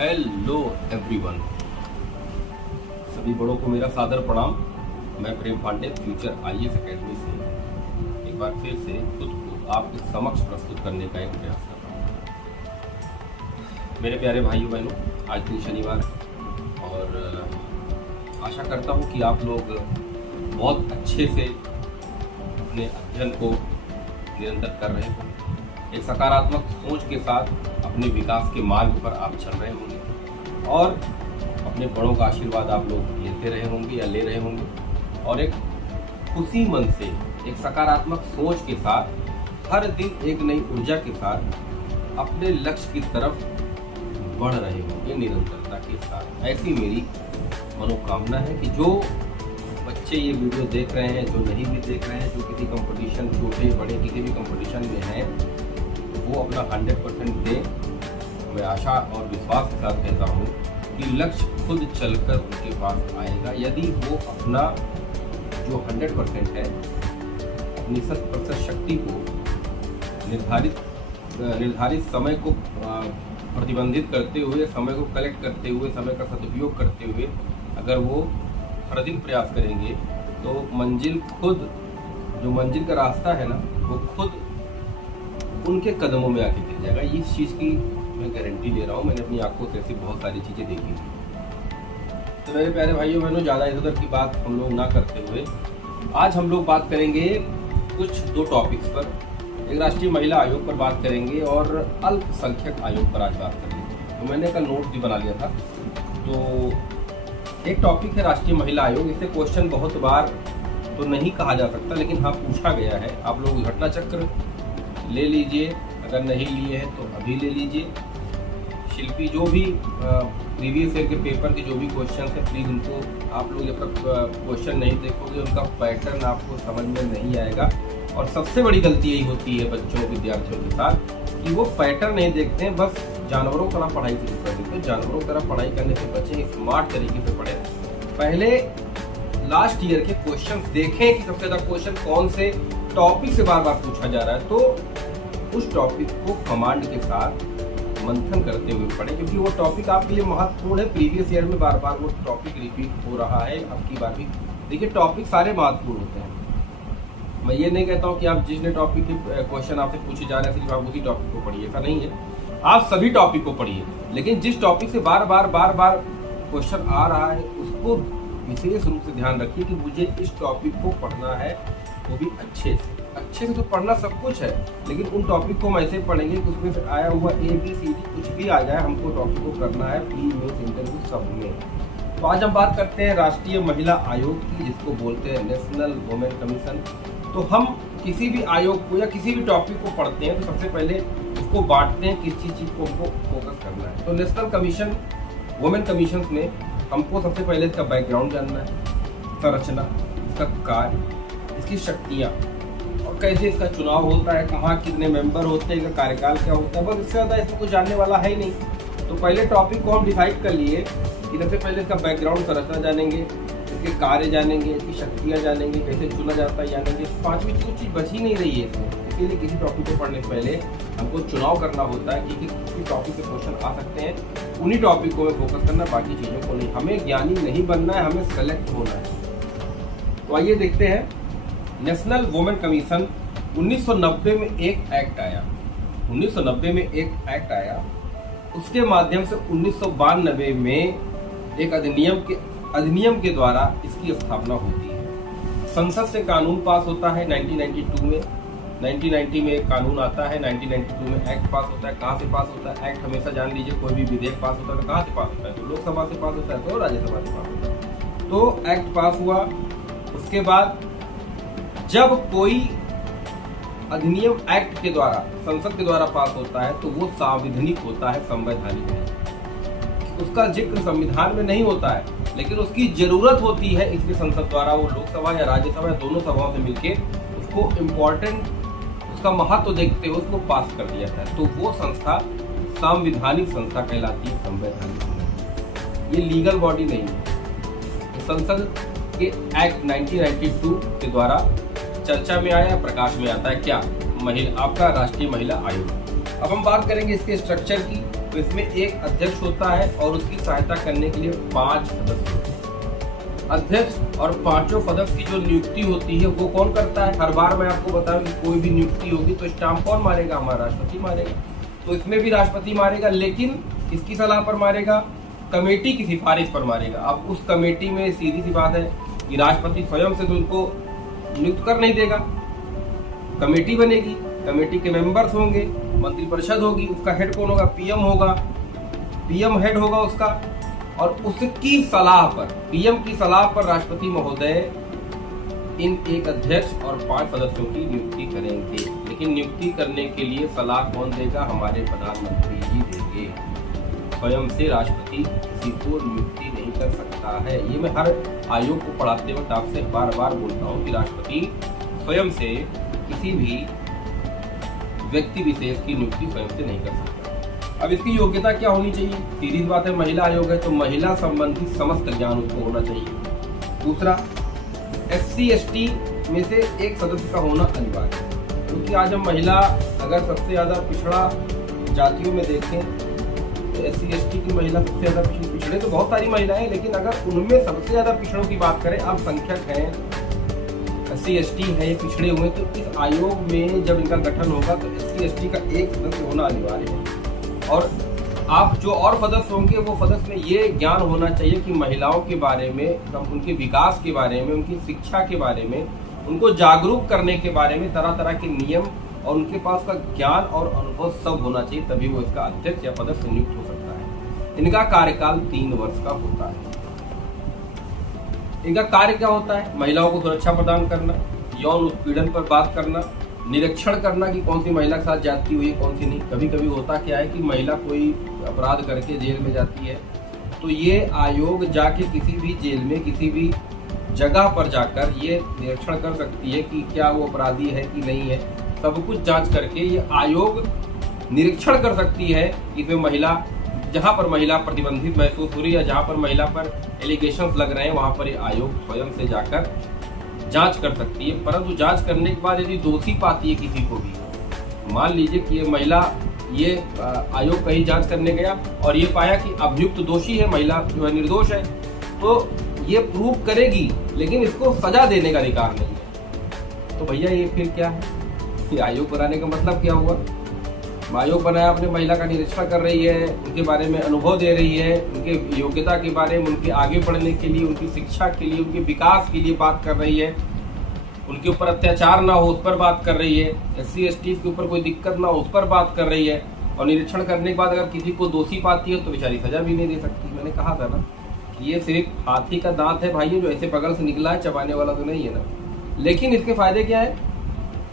Hello everyone, सभी बड़ों को मेरा सादर प्रणाम। मैं प्रेम पांडे फ्यूचर आईएएस एकेडमी से एक बार फिर से खुद को आपके समक्ष प्रस्तुत करने का एक प्रयास कर रहा हूँ। मेरे प्यारे भाइयों बहनों, आज दिन शनिवार है और आशा करता हूँ कि आप लोग बहुत अच्छे से अपने अध्ययन को निरंतर कर रहे हो। एक सकारात्मक सोच के साथ अपने विकास के मार्ग पर आप चल रहे होंगे और अपने बड़ों का आशीर्वाद आप लोग लेते रहे होंगे या ले रहे होंगे और एक खुशी मन से, एक सकारात्मक सोच के साथ, हर दिन एक नई ऊर्जा के साथ अपने लक्ष्य की तरफ बढ़ रहे होंगे निरंतरता के साथ। ऐसी मेरी मनोकामना है कि जो बच्चे ये वीडियो देख रहे हैं, जो नहीं भी देख रहे हैं, जो किसी कंपटीशन, छोटे बड़े किसी भी कंपटीशन में हैं, वो अपना 100% दें। मैं आशा और विश्वास के साथ कहता हूँ कि लक्ष्य खुद चलकर उनके पास आएगा यदि वो अपना जो 100% है, अपनी 100% शक्ति को निर्धारित समय को प्रतिबंधित करते हुए, समय को कलेक्ट करते हुए, समय का सदुपयोग करते हुए अगर वो हर दिन प्रयास करेंगे तो मंजिल खुद, जो मंजिल का रास्ता है ना, वो खुद उनके कदमों में आके गिर जाएगा। इस चीज़ की मैं गारंटी ले रहा हूँ। मैंने अपनी आंखों से ऐसी बहुत सारी चीज़ें देखी थी। तो मेरे प्यारे भाइयों बहनों, ज़्यादा इधर उधर की बात हम लोग ना करते हुए आज हम लोग बात करेंगे कुछ दो टॉपिक्स पर। एक राष्ट्रीय महिला आयोग पर बात करेंगे और अल्पसंख्यक आयोग पर आज बात करेंगे। तो मैंने कल नोट भी बना लिया था। तो एक टॉपिक है राष्ट्रीय महिला आयोग। इससे क्वेश्चन बहुत बार तो नहीं कहा जा सकता, लेकिन हाँ पूछा गया है। आप लोग घटना चक्र ले लीजिए, अगर नहीं लिए हैं तो अभी ले लीजिए। शिल्पी जो भी प्रीवियस ईयर के पेपर के जो भी क्वेश्चन है, प्लीज़ उनको आप लोग जब तक क्वेश्चन नहीं देखोगे उनका पैटर्न आपको समझ में नहीं आएगा। और सबसे बड़ी गलती यही होती है बच्चों विद्यार्थियों के साथ कि वो पैटर्न नहीं देखते हैं, बस जानवरों की तरह पढ़ाई शुरू कर देते हैं। जानवरों की तरह पढ़ाई करने से बच्चे स्मार्ट तरीके से पढ़ें। पहले लास्ट ईयर के क्वेश्चन देखें कि सबसे ज़्यादा क्वेश्चन कौन से टॉपिक से बार बार पूछा जा रहा है, तो उस टॉपिक को कमांड के साथ मंथन करते हुए पढ़ें, क्योंकि वो टॉपिक आपके लिए महत्वपूर्ण है। प्रीवियस ईयर में बार बार वो टॉपिक रिपीट हो रहा है, अब की बार भी। देखिए, टॉपिक सारे महत्वपूर्ण होते हैं। मैं ये नहीं कहता हूँ कि आप जिसने टॉपिक के क्वेश्चन आपसे पूछे जा रहे हैं सिर्फ आप उसी टॉपिक को पढ़िए, ऐसा नहीं है। आप सभी टॉपिक को पढ़िए, लेकिन जिस टॉपिक से बार बार क्वेश्चन आ रहा है उसको विशेष रूप से ध्यान रखिए कि मुझे इस टॉपिक को पढ़ना है, वो भी अच्छे से। तो पढ़ना सब कुछ है, लेकिन उन टॉपिक को हम ऐसे पढ़ेंगे कि उसमें से आया हुआ ABCD कुछ भी आ जाए, हमको टॉपिक को करना है प्री मेंस इंटरव्यू सब में। तो आज हम बात करते हैं राष्ट्रीय महिला आयोग की, जिसको बोलते हैं नेशनल वुमेन कमीशन। तो हम किसी भी आयोग को या किसी भी टॉपिक को पढ़ते हैं तो सबसे पहले उसको बांटते हैं किस चीज़ को हमको फोकस करना है। तो नेशनल कमीशन, वुमेन कमीशन में हमको सबसे पहले इसका बैकग्राउंड जानना है, संरचना, इसका कार्य, इसकी शक्तियाँ और कैसे इसका चुनाव होता है, कहाँ कितने मेंबर होते हैं, इसका कार्यकाल क्या होता है। बस इससे ज़्यादा इसमें कुछ जानने वाला है ही नहीं। तो पहले टॉपिक को हम डिसाइड कर लिए कि सबसे पहले इसका बैकग्राउंड, संरचना जानेंगे, इसके कार्य जानेंगे, इसकी शक्तियाँ जानेंगे, कैसे चुना जाता है जानेंगे। पांचवी चीज़ बच ही नहीं रही है इसमें। इसीलिए किसी टॉपिक को पढ़ने से पहले हमको चुनाव करना होता है कि किसी टॉपिक से क्वेश्चन आ सकते हैं, उन्हीं टॉपिक को हमें फोकस करना, बाकी चीज़ों को नहीं। हमें ज्ञानी नहीं बनना है, हमें सेलेक्ट होना है। तो आइए देखते हैं। नेशनल वुमेन कमीशन 1990 में एक एक्ट आया। 1990 में एक एक्ट आया, उसके माध्यम से 1992 में एक अधिनियम के द्वारा इसकी स्थापना होती है। संसद से कानून पास होता है 1992 में। 1990 में एक कानून आता है, 1992 में एक्ट पास होता है। कहाँ से पास होता है? एक्ट हमेशा जान लीजिए, कोई भी विधेयक पास होता है तो कहाँ से पास होता है? तो लोकसभा से पास होता है, तो राज्यसभा से पास होता है। तो एक्ट पास हुआ। उसके बाद जब कोई अधिनियम एक्ट के द्वारा, संसद के द्वारा पास होता है तो वो संवैधानिक होता है, संवैधानिक है। उसका जिक्र संविधान में नहीं होता है, लेकिन उसकी जरूरत होती है, इसलिए संसद द्वारा वो लोकसभा या राज्यसभा या दोनों सभाओं से मिलकर उसको इम्पोर्टेंट, उसका महत्व देखते हुए उसको पास कर दिया था। तो वो संस्था संवैधानिक संस्था कहलाती है, संवैधानिक। ये लीगल बॉडी नहीं है। संसद के एक्ट 1992 के द्वारा चर्चा में आया, प्रकाश में आता है क्या? आपका राष्ट्रीय महिला आयोग। अब हम बात करेंगे इसके स्ट्रक्चर की। तो इसमें एक अध्यक्ष होता है और उसकी सहायता करने के लिए 5 सदस्य होते हैं। अध्यक्ष और 5 सदस्य की जो नियुक्ति होती है वो कौन करता है? हर बार मैं आपको बताऊं कि कोई भी नियुक्ति होगी तो स्टाम्प कौन मारेगा? हमारा राष्ट्रपति मारेगा। तो इसमें भी राष्ट्रपति मारेगा, लेकिन किसकी सलाह पर मारेगा? कमेटी की सिफारिश पर मारेगा। अब उस कमेटी में सीधी सी बात है कि राष्ट्रपति स्वयं से तो उनको नियुक्त कर नहीं देगा। कमेटी बनेगी, कमेटी के मेंबर्स होंगे, मंत्रिपरिषद होगी, उसका हेड कौन होगा? पीएम होगा, पीएम हेड होगा उसका, और उसकी सलाह पर, पीएम की सलाह पर राष्ट्रपति महोदय इन एक अध्यक्ष और 5 सदस्यों की नियुक्ति करेंगे। लेकिन नियुक्ति करने के लिए सलाह कौन देगा? हमारे प्रधानमंत्री जी देंगे। स्वयं से राष्ट्रपति किसी को नियुक्ति नहीं कर सकता है। ये मैं हर आयोग को पढ़ाते वक्त आपसे बार बार बोलता हूँ कि राष्ट्रपति स्वयं से किसी भी व्यक्ति विशेष की नियुक्ति स्वयं से नहीं कर सकता। अब इसकी योग्यता क्या होनी चाहिए? सीधी बात है, महिला आयोग है तो महिला संबंधी समस्त ज्ञान उसको होना चाहिए। दूसरा, SC ST में से एक सदस्य का होना अनिवार्य है, क्योंकि आज हम महिला अगर सबसे ज्यादा पिछड़ा जातियों में देखें तो SC ST की महिला सबसे ज्यादा पिछड़े तो बहुत सारी महिलाएं, लेकिन अगर उनमें सबसे ज्यादा पिछड़ों की बात करें, अब संख्यक हैं, SC ST है, ये पिछड़े हुए, तो इस आयोग में जब इनका गठन होगा तो SC ST का एक सदस्य होना अनिवार्य है। और आप जो और सदस्य होंगे वो सदस्य में ये ज्ञान होना चाहिए कि महिलाओं के बारे में, उनके विकास के बारे में, उनकी शिक्षा के बारे में, उनको जागरूक करने के बारे में तरह तरह के नियम और उनके पास का ज्ञान और अनुभव सब होना चाहिए, तभी वो इसका अध्यक्ष या सदस्य नियुक्त हो सकता है। इनका कार्यकाल 3 वर्ष का होता है। इनका कार्य क्या होता है? महिलाओं को सुरक्षा प्रदान करना, यौन उत्पीड़न पर बात करना, निरीक्षण करना कि कौन सी महिला के साथ जाती हुई है, कौन सी नहीं। कभी कभी होता क्या है कि महिला कोई अपराध करके जेल में जाती है, तो ये आयोग जाके किसी भी जेल में किसी भी जगह पर जाकर ये निरीक्षण कर सकती है कि क्या वो अपराधी है कि नहीं है। सब कुछ जांच करके ये आयोग निरीक्षण कर सकती है कि वे महिला, जहां पर महिला प्रतिबंधित महसूस हो रही है, जहां पर महिला पर एलिगेशंस लग रहे हैं, वहां पर ये आयोग स्वयं से जाकर जांच कर सकती है। परंतु जांच करने के बाद यदि दोषी पाती है किसी को भी, मान लीजिए कि ये महिला, ये आयोग कहीं जांच करने गया और ये पाया कि अभियुक्त दोषी है, महिला जो है निर्दोष है, तो ये प्रूव करेगी, लेकिन इसको सजा देने का अधिकार नहीं है। तो भैया ये फिर क्या है? ये आयोग बनाने का मतलब क्या हुआ? आयोग बनाया, अपने महिला का निरीक्षण कर रही है, उनके बारे में अनुभव दे रही है, उनके योग्यता के बारे में, उनके आगे बढ़ने के लिए, उनकी शिक्षा के लिए, उनके विकास के लिए बात कर रही है, उनके ऊपर अत्याचार ना हो उस पर बात कर रही है, SC ST के ऊपर कोई दिक्कत ना हो उस पर बात कर रही है। और निरीक्षण करने के बाद अगर किसी को दोषी पाती है तो बेचारी सजा भी नहीं दे सकती। मैंने कहा था ना, ये सिर्फ हाथी का दांत है भाई, जो ऐसे बगल से निकला है, चबाने वाला तो नहीं है ना। लेकिन इसके फायदे क्या है?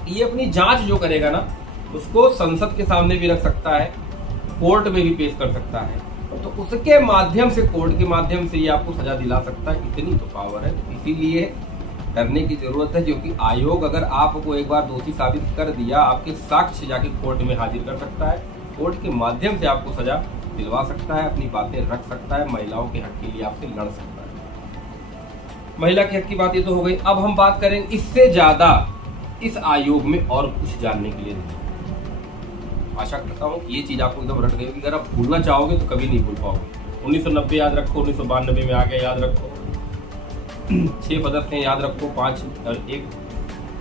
ये अपनी जांच जो करेगा ना, उसको संसद के सामने भी रख सकता है, कोर्ट में भी पेश कर सकता है, तो उसके माध्यम से, कोर्ट के माध्यम से ये आपको सजा दिला सकता है। इतनी तो पावर है, तो इसीलिए डरने की जरूरत है, क्योंकि आयोग अगर आपको एक बार दोषी साबित कर दिया, आपके साक्ष्य जाके कोर्ट में हाजिर कर सकता है, कोर्ट के माध्यम से आपको सजा दिलवा सकता है, अपनी बातें रख सकता है, महिलाओं के हक के लिए आपसे लड़ सकता है। महिला के हक की बात ये तो हो गई। अब हम बात करेंगे इससे ज्यादा इस आयोग में और कुछ जानने के लिए। आशा करता हूँ कि ये चीज आपको एकदम रट गई होगी। अगर आप भूलना चाहोगे तो कभी नहीं भूल पाओगे। 1990 याद रखो, 1992 में आ गया याद रखो, 6 सदस्य हैं याद रखो, 5 और 1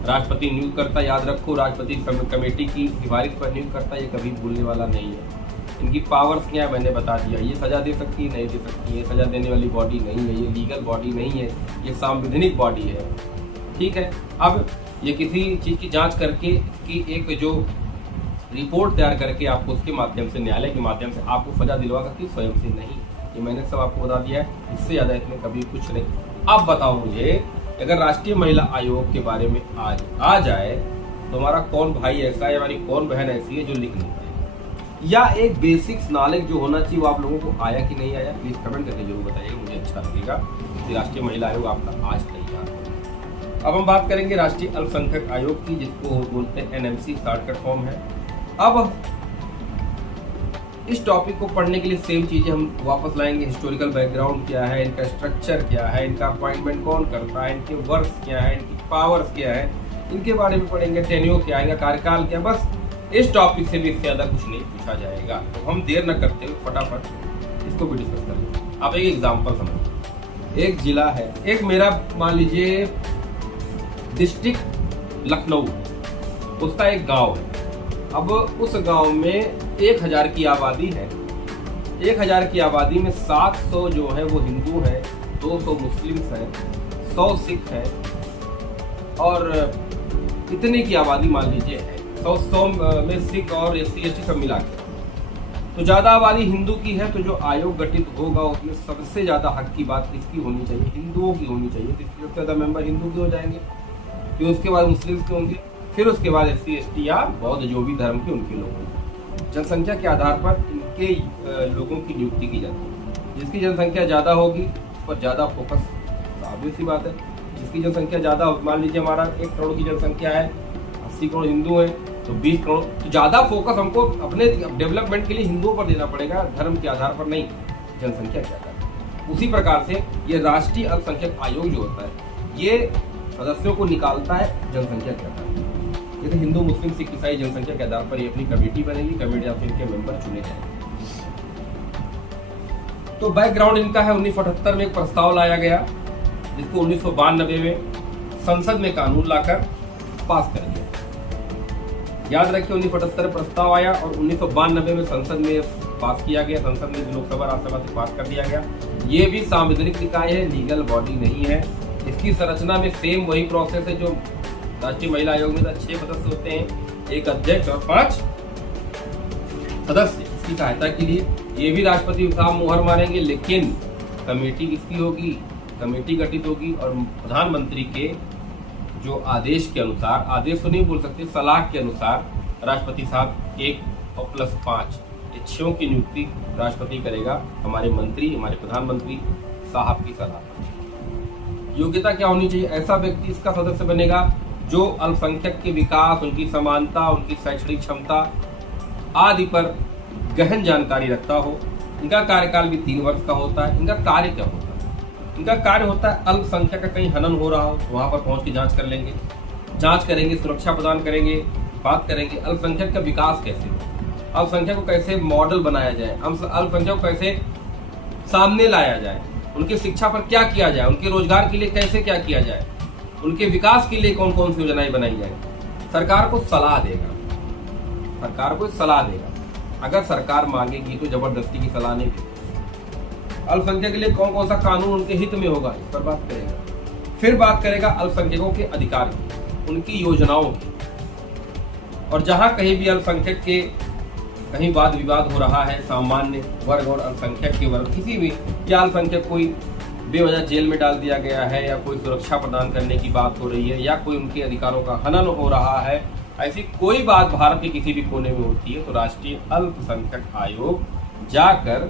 राष्ट्रपति नियुक्त करता याद रखो, राष्ट्रपति कमेटी की सिफारिश पर नियुक्त करता, ये कभी भूलने वाला नहीं है। इनकी पावर्स क्या है मैंने बता दिया। ये सजा दे सकती है, नहीं दे सकती, ये सजा देने वाली बॉडी नहीं है, ये लीगल बॉडी नहीं है, ये संवैधानिक बॉडी है। ठीक है, अब ये किसी चीज की जांच करके इसकी एक जो रिपोर्ट तैयार करके आपको उसके माध्यम से, न्यायालय के माध्यम से आपको सजा दिलवा सकती, स्वयं से नहीं। ये मैंने सब आपको बता दिया है, इससे ज्यादा इसमें कभी कुछ नहीं। अब बताओ मुझे, अगर राष्ट्रीय महिला आयोग के बारे में आज आ जाए तो हमारा कौन भाई ऐसा है, हमारी कौन बहन ऐसी है जो लिख नहीं पाएगी, या एक बेसिक्स नॉलेज जो होना चाहिए वो आप लोगों को आया कि नहीं आया, प्लीज कमेंट करके जरूर बताइएगा, मुझे अच्छा लगेगा कि राष्ट्रीय महिला आयोग आपका आज तैयार हो। अब हम बात करेंगे राष्ट्रीय अल्पसंख्यक आयोग की, जिसको बोलते हैं NMC, शॉर्टकट फॉर्म है। अब इस टॉपिक को पढ़ने के लिए सेम चीजें हम वापस लाएंगे। हिस्टोरिकल बैकग्राउंड क्या है, इनका स्ट्रक्चर क्या है, इनका अपॉइंटमेंट कौन करता है, इनके वर्क्स क्या है, इनकी पावर्स क्या है, इनके बारे में पढ़ेंगे। टेन्योर क्या है, इनका कार्यकाल क्या, बस इस टॉपिक से भी इससे ज्यादा कुछ नहीं पूछा जाएगा। तो हम देर न करते हुए फटाफट इसको भी डिस्कस कर लें। आप एक एग्जाम्पल समझिए, एक जिला है, एक मेरा मान लीजिए डिस्ट्रिक्ट लखनऊ, उसका एक गांव है। अब उस गांव में 1000 की आबादी है। 1000 की आबादी में 700 जो है वो हिंदू है, 200 मुस्लिम्स हैं, 100 सिख है, और इतने की आबादी मान लीजिए है। 100 में सिख और SC ST सब मिला के तो ज्यादा आबादी हिंदू की है। तो जो आयोग गठित होगा उसमें सबसे ज्यादा हक की बात किसकी होनी चाहिए? हिंदुओं की होनी चाहिए। सबसे ज्यादा मेंबर हिंदू के हो जाएंगे, फिर उसके बाद मुस्लिम के होंगे, फिर उसके बाद SC ST या बौद्ध जो भी धर्म के उनके लोग होंगे। जनसंख्या के आधार पर इनके लोगों की नियुक्ति की जाती है। जिसकी जनसंख्या ज्यादा होगी उस पर ज्यादा फोकस, obvious सी बात है। जिसकी जनसंख्या ज्यादा, मान लीजिए हमारा 1 करोड़ की जनसंख्या है, 80 करोड़ हिंदू है, तो 20 करोड़, तो ज्यादा फोकस हमको अपने डेवलपमेंट के लिए हिंदुओं पर देना पड़ेगा, धर्म के आधार पर नहीं, जनसंख्या के आधार पर। उसी प्रकार से ये राष्ट्रीय अल्पसंख्यक आयोग जो होता है ये सदस्यों को निकालता है जनसंख्या के आधार पर। जैसे हिंदू, मुस्लिम, सिख, ईसाई जनसंख्या के आधार पर ये अपनी कमेटी बनेगी, कमेटी ऑफ इनके मेंबर चुने जाएंगे। तो बैकग्राउंड इनका है, 1978 में एक प्रस्ताव लाया गया जिसको 1992 में संसद में कानून लाकर पास कर दिया। याद रखिए 1978 प्रस्ताव आया और 1992 में संसद में पास किया गया। संसद में लोकसभा राज्यसभा से पास कर दिया गया। ये भी संवैधानिक निकाय है, लीगल बॉडी नहीं है। इसकी संरचना में सेम वही प्रोसेस है जो राष्ट्रीय महिला आयोग में 6 सदस्य होते हैं, 1 अध्यक्ष और 5 सदस्य इसकी सहायता के लिए। ये भी राष्ट्रपति साहब मुहर मारेंगे, लेकिन कमेटी किसकी होगी? कमेटी गठित होगी और प्रधानमंत्री के जो आदेश के अनुसार, आदेश तो नहीं बोल सकते, सलाह के अनुसार राष्ट्रपति साहब 1 और +5 ये 6 की नियुक्ति राष्ट्रपति करेगा हमारे मंत्री, हमारे प्रधानमंत्री साहब की सलाह पर। योग्यता क्या होनी चाहिए? ऐसा व्यक्ति इसका सदस्य बनेगा जो अल्पसंख्यक के विकास, उनकी समानता, उनकी शैक्षणिक क्षमता आदि पर गहन जानकारी रखता हो। इनका कार्यकाल भी 3 वर्ष का होता है। इनका कार्य क्या होता है? इनका कार्य होता है अल्पसंख्यक का कहीं हनन हो रहा हो तो वहां पर पहुंच के जांच कर लेंगे, जांच करेंगे, सुरक्षा प्रदान करेंगे, बात करेंगे अल्पसंख्यक का विकास कैसे हो, अल्पसंख्यक को कैसे मॉडल बनाया जाए, अल्पसंख्यक को कैसे सामने लाया जाए, उनकी शिक्षा पर क्या किया जाए, उनके रोजगार के लिए कैसे क्या किया जाए, उनके विकास के लिए कौन कौन सी योजनाएं बनाई जाए। सरकार को सलाह देगा, सरकार को सलाह देगा। अगर सरकार मांगेगी तो जबरदस्ती की सलाह नहीं देगी। अल्पसंख्यक के लिए कौन कौन सा कानून उनके हित में होगा इस पर बात करेगा। फिर बात करेगा अल्पसंख्यकों के अधिकार की, उनकी योजनाओं की। और जहां कहीं भी अल्पसंख्यक के कहीं वाद विवाद हो रहा है, सामान्य वर्ग और अल्पसंख्यक के वर्ग किसी भी, या अल्पसंख्यक कोई बेवजह जेल में डाल दिया गया है, या कोई सुरक्षा प्रदान करने की बात हो रही है, या कोई उनके अधिकारों का हनन हो रहा है, ऐसी कोई बात भारत के किसी भी कोने में होती है तो राष्ट्रीय अल्पसंख्यक आयोग जाकर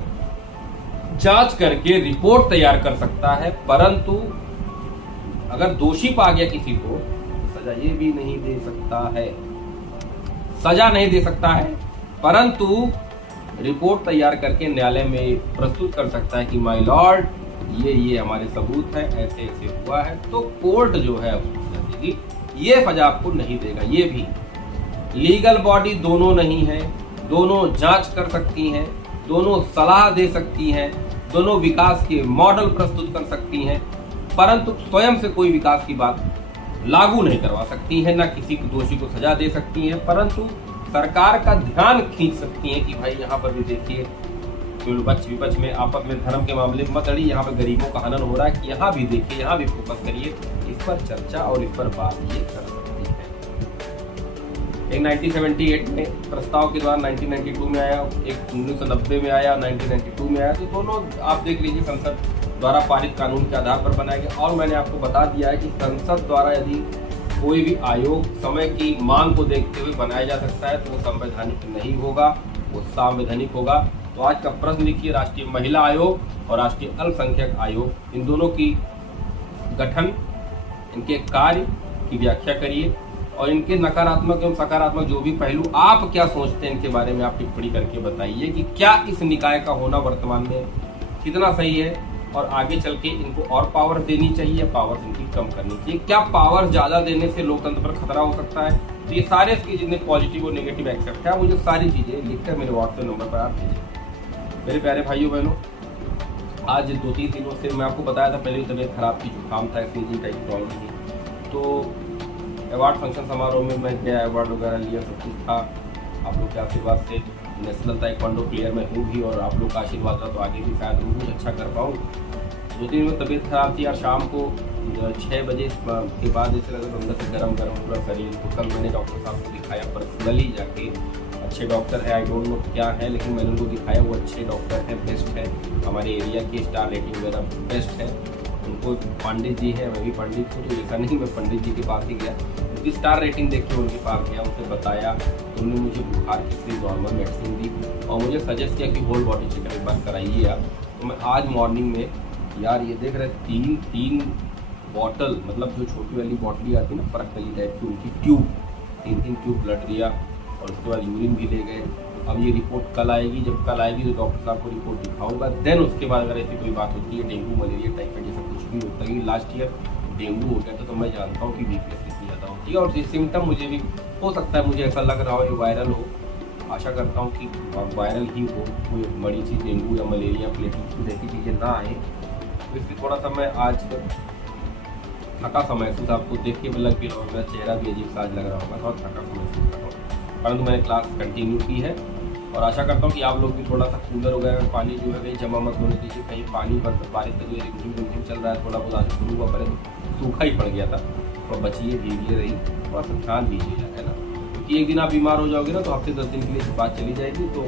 जांच करके रिपोर्ट तैयार कर सकता है। परंतु अगर दोषी पा गया किसी को तो सजा ये भी नहीं दे सकता है, सजा नहीं दे सकता है, परंतु रिपोर्ट तैयार करके न्यायालय में प्रस्तुत कर सकता है कि माय लॉर्ड ये हमारे सबूत है, ऐसे ऐसे हुआ है। तो कोर्ट जो है सजा देगी, ये सजा आपको नहीं देगा। ये भी लीगल बॉडी दोनों नहीं है, दोनों जांच कर सकती हैं, दोनों सलाह दे सकती हैं, दोनों विकास के मॉडल प्रस्तुत कर सकती हैं, परंतु स्वयं से कोई विकास की बात लागू नहीं करवा सकती हैं, ना किसी दोषी को सजा दे सकती हैं, परंतु सरकार का ध्यान खींच सकती हैं कि भाई यहाँ पर भी देखिए विपक्ष में आपस में धर्म के मामले में मत अड़ी, यहाँ पर गरीबों का हनन हो रहा है कि यहाँ भी देखिए, यहाँ भी फोकस करिए, इस पर चर्चा और इस पर बात ये कर सकती है। एक 1978 में प्रस्ताव के द्वारा 1992 में आया, एक 1990 में आया, 1992 में आया। तो दोनों आप देख लीजिए संसद द्वारा पारित कानून के आधार पर बनाए गए। और मैंने आपको बता दिया है कि संसद द्वारा यदि कोई भी आयोग समय की मांग को देखते हुए बनाया जा सकता है तो वो संवैधानिक नहीं होगा, वो संवैधानिक होगा। तो आज का प्रश्न लिखिए, राष्ट्रीय महिला आयोग और राष्ट्रीय अल्पसंख्यक आयोग, इन दोनों की गठन, इनके कार्य की व्याख्या करिए और इनके नकारात्मक एवं सकारात्मक जो भी पहलू आप क्या सोचते हैं इनके बारे में आप टिप्पणी करके बताइए कि क्या इस निकाय का होना वर्तमान में कितना सही है और आगे चल के इनको और पावर देनी चाहिए या पावर इनकी कम करनी चाहिए। क्या पावर ज्यादा देने से लोकतंत्र पर खतरा हो सकता है तो ये सारे इसके जितने पॉजिटिव और नेगेटिव एक्सेप्ट है, मुझे सारी चीज़ें लिखकर मेरे व्हाट्सएप नंबर पर आप भेजें। मेरे प्यारे भाइयों बहनों, आज 2-3 दिनों से मैं आपको बताया था पहले तबीयत खराब थी, जुकाम था, स्नीजिंग टाइप प्रॉब्लम थी। तो अवार्ड फंक्शन समारोह में मैं गया, अवार्ड वगैरह लिया, सब कुछ था। आप लोग के आशीर्वाद से नेशनल ताइक्वांडो प्लेयर में हूँ भी, और आप लोग का आशीर्वाद था तो आगे भी शायद कुछ अच्छा कर पाऊँ। 2 दिन में तबीयत खराब थी यार। शाम को 6 बजे के बाद ऐसे लगा अंदर से गरम पूरा शरीर। तो कल मैंने डॉक्टर साहब को दिखाया पर्सनली जाके। अच्छे डॉक्टर है, आई डोंट नो क्या है, लेकिन मैंने उनको दिखाया, वो अच्छे डॉक्टर हैं, बेस्ट है, हमारे एरिया की स्टार रेटिंग वगैरह बेस्ट है। उनको पंडित जी है, मैं भी पंडित हूँ, तो ऐसा नहीं मैं पंडित जी के पास ही गया, उनकी स्टार रेटिंग देख के उनके पास गया, उनसे बताया। तो उन्होंने मुझे बुखार की नॉर्मल मेडिसिन दी और मुझे सजेस्ट किया कि होल बॉडी चेकअप एक बार कराइए आप। तो मैं आज मॉर्निंग में यार ये देख रहे 3 बॉटल, मतलब जो छोटी वाली बॉटली आती है ना फर्क वाली टाइप की, उनकी ट्यूब, 3 ट्यूब ब्लड दिया और उसके बाद यूरिन भी ले गए। अब ये रिपोर्ट कल आएगी, जब कल आएगी तो डॉक्टर साहब को रिपोर्ट दिखाऊंगा। देन उसके बाद अगर ऐसी कोई बात होती है, डेंगू मलेरिया टाइफाइड जैसा कुछ भी होता है, लास्ट ईयर डेंगू हो गया था, तो मैं जानता हूँ कि वीकनेस कितनी ज़्यादा होती है। और ये सिम्टम मुझे भी हो सकता है, मुझे ऐसा लग रहा हो ये वायरल हो, आशा करता हूँ कि वायरल ही हो, कोई बड़ी चीज़ डेंगू या मलेरिया प्लेटलेट्स जैसी चीज़ें ना आए। तो इसलिए थोड़ा सा मैं आज थका सा महसूस, आपको देख के लग भी रहा होगा, मेरा चेहरा भी अजीब सा आज लग रहा होगा, थोड़ा थका सा महसूस कर रहा हूँ। परंतु मैंने क्लास कंटिन्यू की है और आशा करता हूँ कि आप लोग भी थोड़ा सा कूलर वगैरह में पानी जो है कहीं जमा मत होने दीजिए। कहीं पानी बारिश का जो रिमझिम चल रहा है, थोड़ा बहुत आज शुरू हुआ, पहले तो सूखा ही पड़ गया था, थोड़ा बचिए, भीगिए रही, थोड़ा सा ध्यान दीजिए, है ना। क्योंकि एक दिन आप बीमार हो जाओगे ना तो हफ्ते 10 दिन के लिए बात चली जाएगी। तो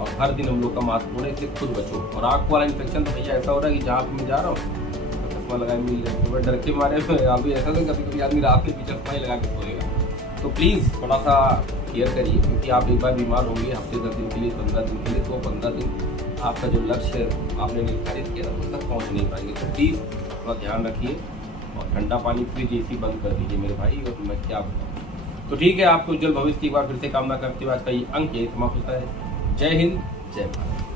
और हर दिन हम लोग का मास्क होने से खुद बचो। और आँख वाला इन्फेक्शन तो भैया ऐसा हो रहा है कि जहाँ पे मैं जा रहा हूँ चश्मा लगाए मिल जाए, तो मैं डर के मारे अभी ऐसा तो कभी आदमी रात के पीछे चश्मा ही लगा के सोएगा। तो प्लीज़ थोड़ा सा केयर करिए, क्योंकि आप एक बार बीमार होंगे हफ्ते 10 दिन के लिए, 15 दिन के लिए, तो 15 दिन आपका जो लक्ष्य आपने निर्धारित किया था उस तक पहुँच नहीं पाएंगे। तो प्लीज़ थोड़ा ध्यान रखिए और ठंडा पानी, फ्रिज, एसी बंद कर दीजिए मेरे भाई। और मैं क्या बताऊँ। तो ठीक है, आपको उज्जवल भविष्य की एक बार फिर से कामना करते हुए आज का ये अंक यही समाप्त होता है। जय हिंद, जय भारत।